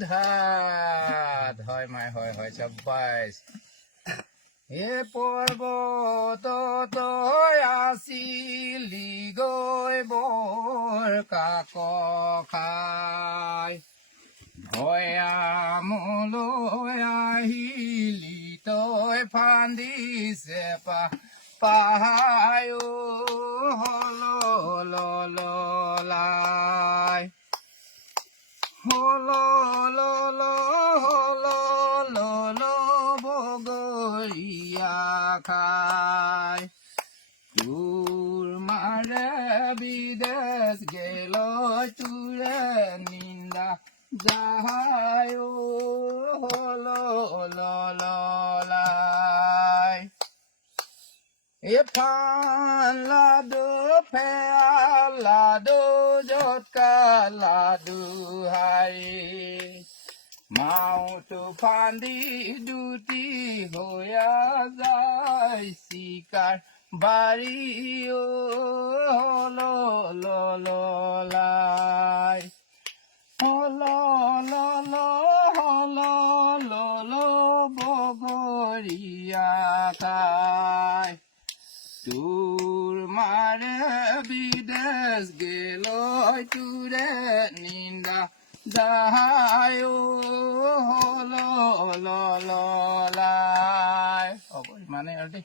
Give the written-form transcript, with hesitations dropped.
ধাত হয় মাই হয় চাব্বাইশ এ পৰ্বতত আছিলি গৈ বৰ কাক খাই ভৈয়ামলৈ আহিলি তই ফান্দিছে পাহায় হললাই হল বগৰীয়া খাই তোৰ মাৰে বিদেশ গেল তোৰে নিন্দা যাহায় হললাই এফান লাডু ফেয়া লাডু জটকা লাডু হাই মাউতো ফান্দি দুটি হইয়া যায় চিকাৰ বাৰী হললাই হল বগৰীয়া খাই তোৰ মাৰে বিদেশ গেল তোৰে নিন্দা যাহায় হললাই হ'ব ইমানেই আৰু দেই।